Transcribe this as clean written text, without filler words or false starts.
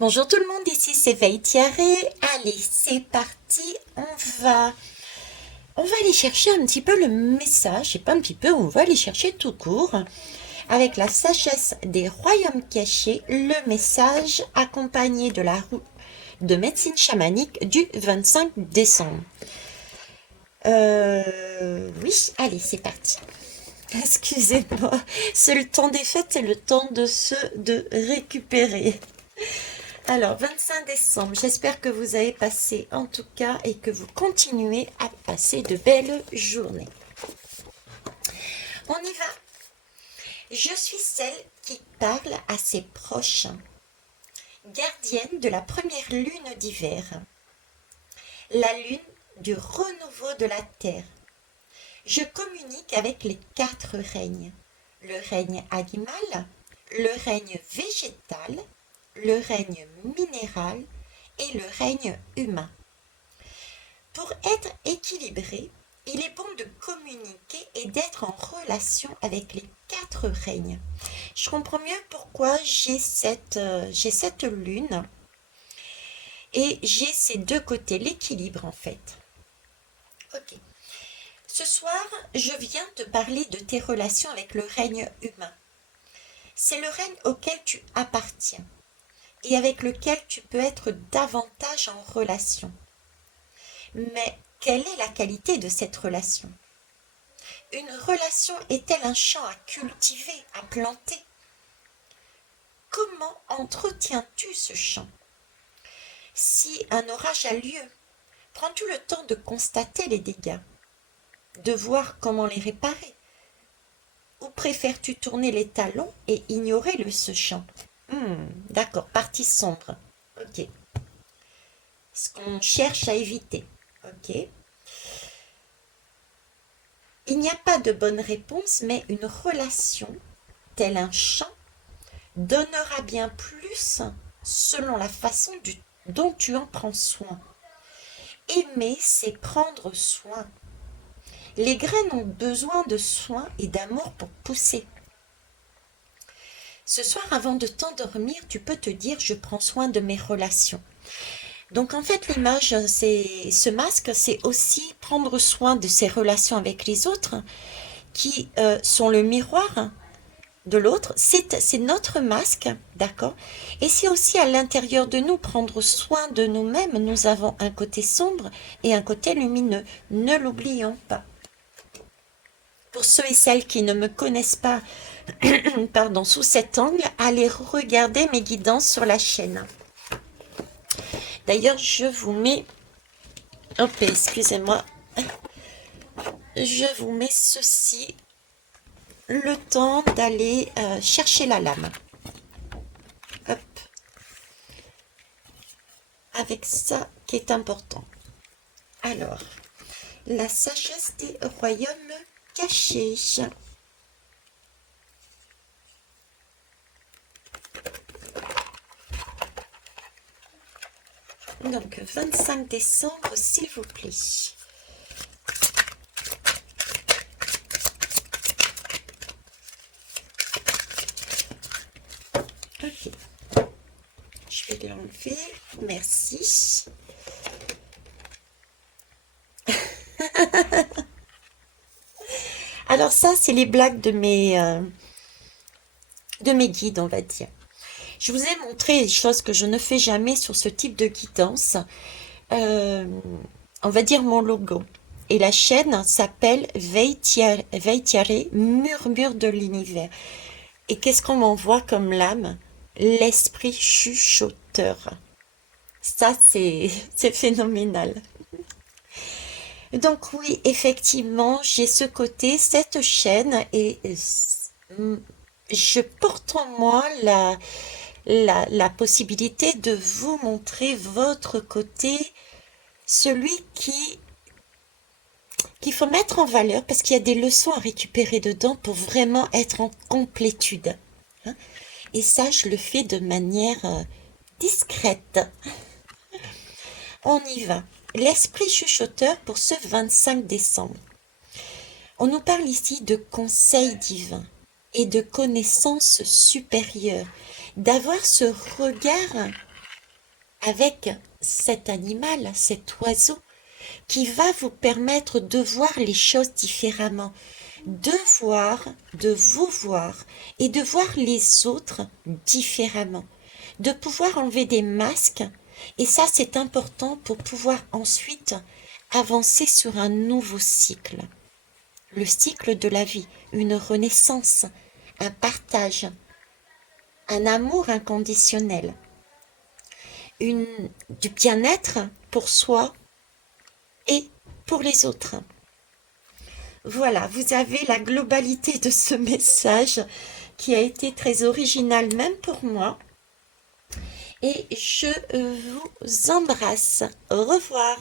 Bonjour tout le monde, ici c'est Veille Thierry. Allez, c'est parti, on va aller chercher un petit peu le message, et pas un petit peu, on va aller chercher tout court. Avec la sagesse des royaumes cachés, le message accompagné de la roue de médecine chamanique du 25 décembre. Oui, allez, c'est parti. Excusez-moi, c'est le temps des fêtes, c'est le temps de récupérer. Alors, 25 décembre, j'espère que vous avez passé en tout cas et que vous continuez à passer de belles journées. On y va. Je suis celle qui parle à ses proches, gardienne de la première lune d'hiver, la lune du renouveau de la terre. Je communique avec les quatre règnes, le règne animal, le règne végétal, le règne minéral et le règne humain. Pour être équilibré, il est bon de communiquer et d'être en relation avec les quatre règnes. Je comprends mieux pourquoi j'ai cette lune et j'ai ces deux côtés, l'équilibre en fait. Ok. Ce soir, je viens te parler de tes relations avec le règne humain. C'est le règne auquel tu appartiens et avec lequel tu peux être davantage en relation. Mais quelle est la qualité de cette relation? Une relation est-elle un champ à cultiver, à planter? Comment entretiens-tu ce champ? Si un orage a lieu, prends-tu le temps de constater les dégâts, de voir comment les réparer? Ou préfères-tu tourner les talons et ignorer ce champ? D'accord, partie sombre. Ok. Ce qu'on cherche à éviter. Ok. Il n'y a pas de bonne réponse, mais une relation, telle un champ, donnera bien plus selon la façon dont tu en prends soin. Aimer, c'est prendre soin. Les graines ont besoin de soin et d'amour pour pousser. Ce soir, avant de t'endormir, tu peux te dire je prends soin de mes relations. Donc en fait, l'image, ce masque, c'est aussi prendre soin de ses relations avec les autres qui sont le miroir de l'autre. C'est notre masque, d'accord? Et c'est aussi à l'intérieur de nous prendre soin de nous-mêmes. Nous avons un côté sombre et un côté lumineux. Ne l'oublions pas. Pour ceux et celles qui ne me connaissent pas, pardon, sous cet angle, allez regarder mes guidances sur la chaîne. D'ailleurs, je vous mets... Hop, excusez-moi. Je vous mets ceci, le temps d'aller chercher la lame. Hop. Avec ça qui est important. Alors, la sagesse des royaumes cachés. Donc, 25 décembre, s'il vous plaît. Ok. Je vais l'enlever. Merci. Alors ça, c'est les blagues de mes guides, on va dire. Je vous ai montré des choses que je ne fais jamais sur ce type de guidance. Euh, on va dire mon logo. Et la chaîne s'appelle Veille Thierry, Murmure de l'univers. Et qu'est-ce qu'on m'envoie comme lame? L'esprit chuchoteur. Ça, c'est phénoménal. Donc oui, effectivement, j'ai ce côté, cette chaîne, et je porte en moi la possibilité de vous montrer votre côté, celui qu'il faut mettre en valeur parce qu'il y a des leçons à récupérer dedans pour vraiment être en complétude. Hein. Et ça, je le fais de manière discrète. On y va. L'esprit chuchoteur pour ce 25 décembre. On nous parle ici de conseils divins et de connaissances supérieures, d'avoir ce regard avec cet animal, cet oiseau, qui va vous permettre de voir les choses différemment, de vous voir et de voir les autres différemment, de pouvoir enlever des masques. Et ça, c'est important pour pouvoir ensuite avancer sur un nouveau cycle. Le cycle de la vie, une renaissance, un partage, un amour inconditionnel, du bien-être pour soi et pour les autres. Voilà, vous avez la globalité de ce message qui a été très original même pour moi. Et je vous embrasse. Au revoir.